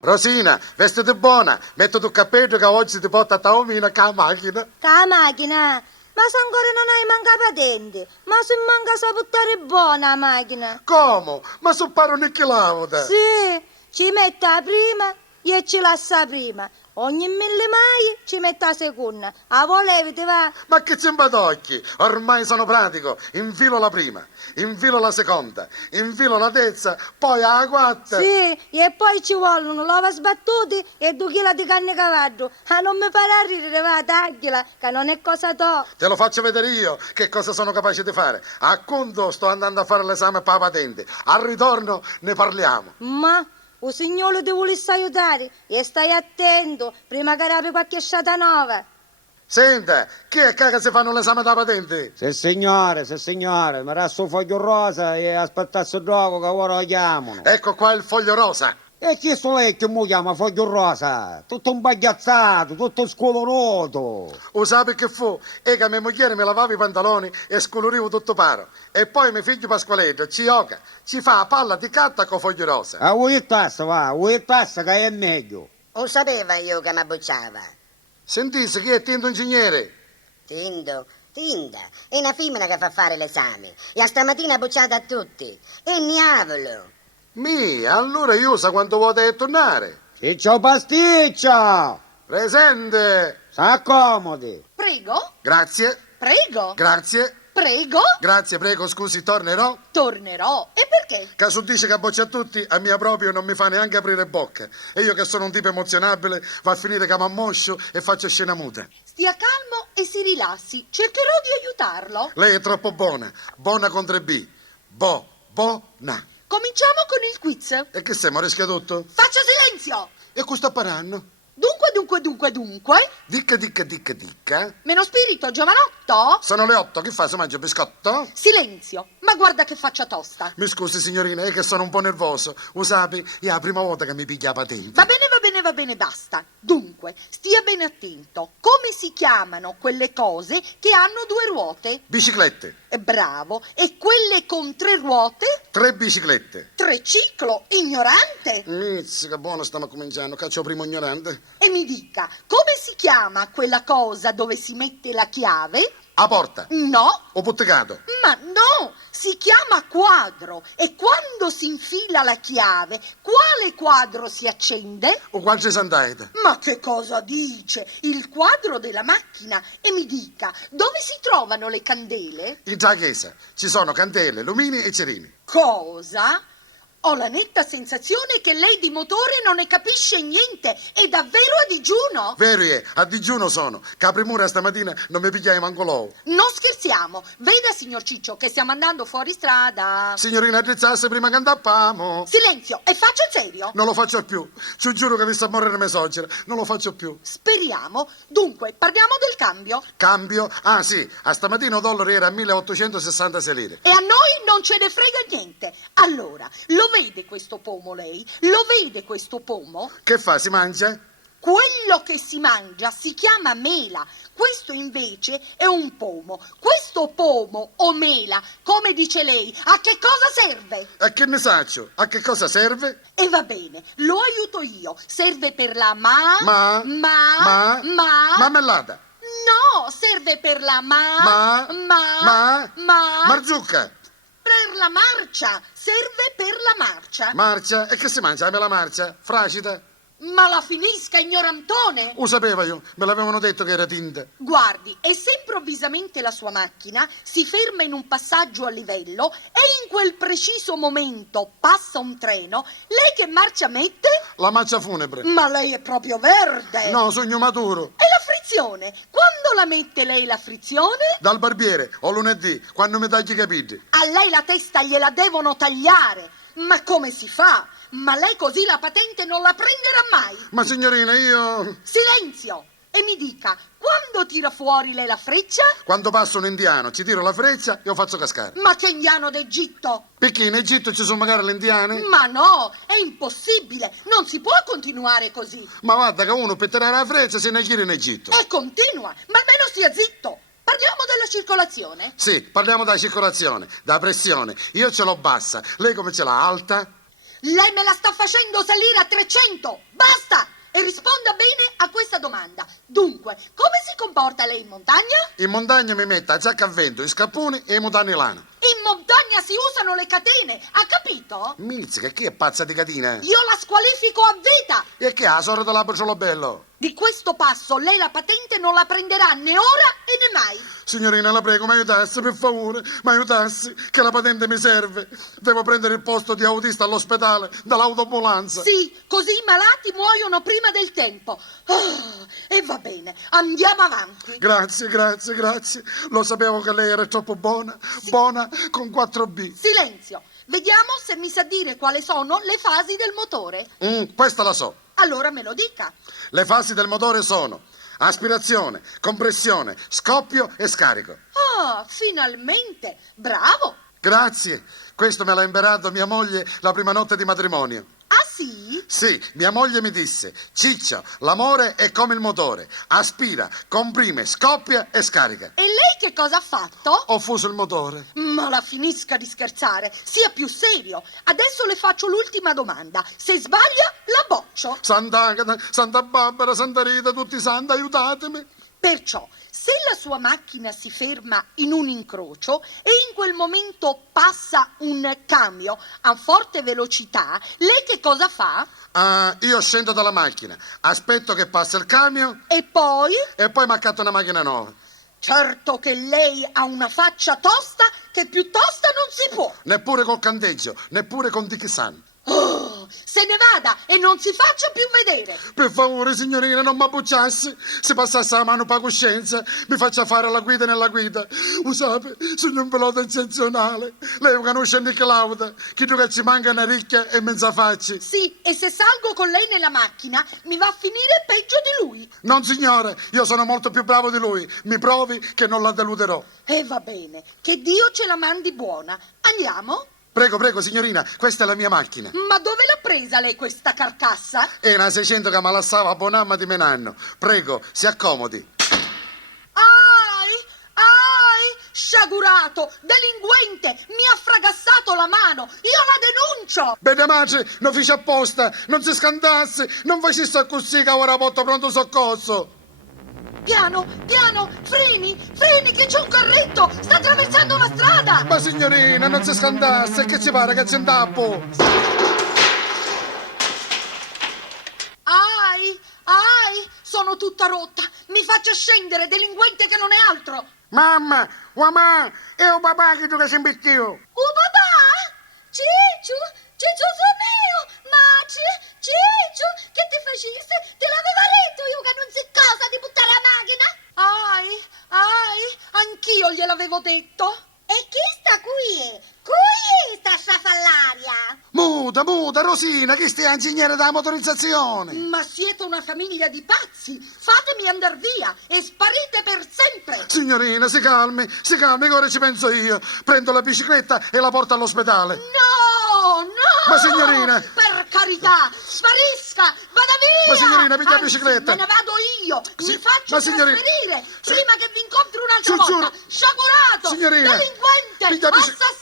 Rosina, vestiti buona, metto tu cappello che oggi ti porta a Taomina con la macchina. La macchina? Ma se ancora non hai mancato patente, ma se manca sa buttare buona la macchina. Come? Ma so pare un chilauda. Sì, ci mette la prima e ci lascia prima. Ogni 1000 mai ci mette la seconda. A volevi ti va? Ma che cimbadocchi? Ormai sono pratico. Infilo la prima, infilo la seconda, infilo la terza, poi la quarta. Sì, e poi ci vogliono l'ova sbattuti e 2 chili di carne cavallo. Ah, non mi farà ridere, va, tagliela, che non è cosa to'. Te lo faccio vedere io che cosa sono capace di fare. A conto sto andando a fare l'esame per la patente. Al ritorno ne parliamo. Ma o signore ti volesse aiutare e stai attento prima che rapi qualche sciatanova. Senta, chi è che si fanno l'esame della patente? Sì signore, mi resta un foglio rosa e aspettasse dopo che ora lo chiamano. Ecco qua il foglio rosa. E chi sto lei che mi chiama foglio rosa? Tutto imbagliazzato, tutto scolorato. O sape che fu? E che mia moglie mi lavava i pantaloni e scolorivo tutto paro. E poi mio figlio Pasqualetto ci gioca, ci fa a palla di carta con foglio rosa. A voi tassa, va, voi tassa che è meglio. Lo sapeva io che mi bocciava. Sentisse chi è Tinto Ingegnere? Tinda, è una femmina che fa fare l'esame. E a stamattina ha bocciato a tutti. E niavolo. Allora io sa quanto vuoi tornare. Ciccio pasticcio! Presente. S'accomodi. Prego, Grazie, prego, grazie, prego, grazie, prego, scusi, tornerò. tornerò. E perché? Caso dice che boccia a tutti, a mia proprio non mi fa neanche aprire bocca. E io che sono un tipo emozionabile, va a finire che mi ammoscio e faccio scena muta. Stia calmo e si rilassi. Cercherò di aiutarlo. Lei è troppo buona, buona con 3B. Buona. Cominciamo con il quiz. E che siamo, rischia tutto? Faccia silenzio. E questo apparanno? Dunque. Dicca. Meno spirito, giovanotto. Sono le 8, che fa? Si mangia biscotto? Silenzio. Ma guarda che faccia tosta. Mi scusi signorina, è che sono un po' nervoso. Lo sapi, è la prima volta che mi piglia la patente. Va bene, basta. Dunque, stia bene attento. Come si chiamano quelle cose che hanno 2 ruote? Biciclette, Bravo. E quelle con 3 ruote? 3 biciclette. Triciclo, ignorante. Mizzica, buono, stiamo cominciando, caccio primo ignorante. E mi dica, come si chiama quella cosa dove si mette la chiave? A porta, No, o bottegato. ma no, si chiama quadro. E quando si infila la chiave, quale quadro si accende? O qualche sandaita. Ma che cosa dice? Il quadro della macchina. E mi dica, dove si trovano le candele? In già chiesa ci sono candele, lumini e cerini. Cosa? Ho la netta sensazione che lei di motore non ne capisce niente. È davvero a digiuno? Vero è, a digiuno sono. Caprimura stamattina non mi pigliai manco l'uovo. Non scherziamo. Veda, signor Ciccio, che stiamo andando fuori strada. Signorina, attrezzarsi prima che andappamo. Silenzio e faccia il serio. Non lo faccio più. Ci giuro che vi sta a morire mia suocera. Non lo faccio più. Speriamo. Dunque, parliamo del cambio. Cambio? Ah sì, a stamattina il dollaro era a 1866 lire. E a noi non ce ne frega niente. Allora, lo vede questo pomo lei? Lo vede questo pomo? Che fa, si mangia? Quello che si mangia si chiama mela. Questo invece è un pomo. Questo pomo o mela, come dice lei, a che cosa serve? A che ne saccio? A che cosa serve? E va bene, lo aiuto io. Serve per la Ma? Marmellata. No, serve per la Marzucca. per la marcia. Serve per la marcia. Marcia? E che si mangia? La marcia? Fragita? Ma la finisca, ignorantone! Lo sapevo io, me l'avevano detto che era tinta. Guardi, e se improvvisamente la sua macchina si ferma in un passaggio a livello e in quel preciso momento passa un treno, lei che marcia mette? La marcia funebre. Ma lei è proprio verde! No, sogno maturo. E la frizione? Quando la mette lei la frizione? Dal barbiere, o lunedì, quando mi tagli i capelli. A lei la testa gliela devono tagliare! Ma come si fa? Ma lei così la patente non la prenderà mai! Ma signorina, io... Silenzio! E mi dica, quando tira fuori lei la freccia? Quando passo un indiano, ci tiro la freccia e lo faccio cascare. Ma che indiano d'Egitto! Perché in Egitto ci sono magari le indiane? Ma no, è impossibile! Non si può continuare così! Ma guarda che uno per tirare la freccia se ne gira in Egitto. E continua, ma almeno stia zitto! Parliamo della circolazione. Sì, parliamo della circolazione, della pressione. Io ce l'ho bassa, lei come ce l'ha? Alta? Lei me la sta facendo salire a 300. Basta! E risponda bene a questa domanda. Dunque, come si comporta lei in montagna? In montagna mi metto a giacca a vento, i scapponi e i mutani lana. In montagna si usano le catene, ha capito? Mizzica, chi è pazza di catina? Io la squalifico a vita. E che ha, la sorella della Briciolo Bello? Di questo passo lei la patente non la prenderà né ora e né mai. Signorina, la prego, mi aiutassi, per favore, mi aiutassi, che la patente mi serve. Devo prendere il posto di autista all'ospedale dall'autoambulanza. Sì, così i malati muoiono prima del tempo. E va bene, andiamo avanti. Grazie. Lo sapevo che lei era troppo buona, buona con 4B. Silenzio, vediamo se mi sa dire quali sono le fasi del motore. Questa la so. Allora me lo dica. Le fasi del motore sono aspirazione, compressione, scoppio e scarico. Ah, finalmente, bravo. Grazie, questo me l'ha imparato mia moglie la prima notte di matrimonio. Ah sì? Sì, mia moglie mi disse: Ciccio, l'amore è come il motore, aspira, comprime, scoppia e scarica. E lei che cosa ha fatto? Ho fuso il motore. Ma la finisca di scherzare, sia più serio. Adesso le faccio l'ultima domanda. Se sbaglia, la boccio. Sant'Agata, Santa Barbara, Santa Rita, tutti i santi, aiutatemi. Perciò, se la sua macchina si ferma in un incrocio e in quel momento passa un camion a forte velocità, lei che cosa fa? Io scendo dalla macchina, aspetto che passa il camion E poi? e poi mi accatto una macchina nuova. Certo che lei ha una faccia tosta che più tosta non si può. Neppure col canteggio, neppure con Dick San. Oh, se ne vada e non si faccia più vedere. Per favore, signorina, non mi abbucciassi. Se passasse la mano per coscienza, mi faccia fare la guida nella guida. Usate, sono un pilota eccezionale. Lei conosce Nick Lauda, che tu che ci manca una ricchia e mezza faccia. Sì, e se salgo con lei nella macchina, mi va a finire peggio di lui. Non, signore, io sono molto più bravo di lui. Mi provi che non la deluderò. E va bene, che Dio ce la mandi buona. Andiamo? Prego, signorina, questa è la mia macchina. Ma dove l'ha presa lei questa carcassa? È una 600 che me la stava a Bonamma di Menanno. Prego, si accomodi. Ai, sciagurato, delinquente, mi ha fragassato la mano, io la denuncio! Bene madre, non fece apposta, non si scandasse, non facesse così che ora porto pronto soccorso. Piano, freni, che c'è un carretto, sta attraversando la strada! Ma signorina, non si scandasse, che ci pare che c'è un tappo? Ai, sono tutta rotta, mi faccia scendere, delinquente che non è altro! Mamma, è un papà che tu che sei vestito. Papà? Ciccio mio! Ma Ciccio, che ti faceste? Te l'aveva detto io che non si cosa di buttare la macchina? Anch'io gliel'avevo detto. E chi sta qui? Qui sta sciafallaria? Muta, Rosina, che stai a ingegnere della motorizzazione? Ma siete una famiglia di pazzi, fatemi andar via e sparite per sempre. Signorina, si calmi, che ora ci penso io. Prendo la bicicletta e la porto all'ospedale. No! Ma signorina! Per carità, sparisca, vada via! Ma signorina, piglia la Anzi, bicicletta! me ne vado io, Sì, mi faccio ma signorina- trasferire prima che vi incontri un'altra Giuro- volta. Sciagurato, Signorina, delinquente, piglia la bici- assassino!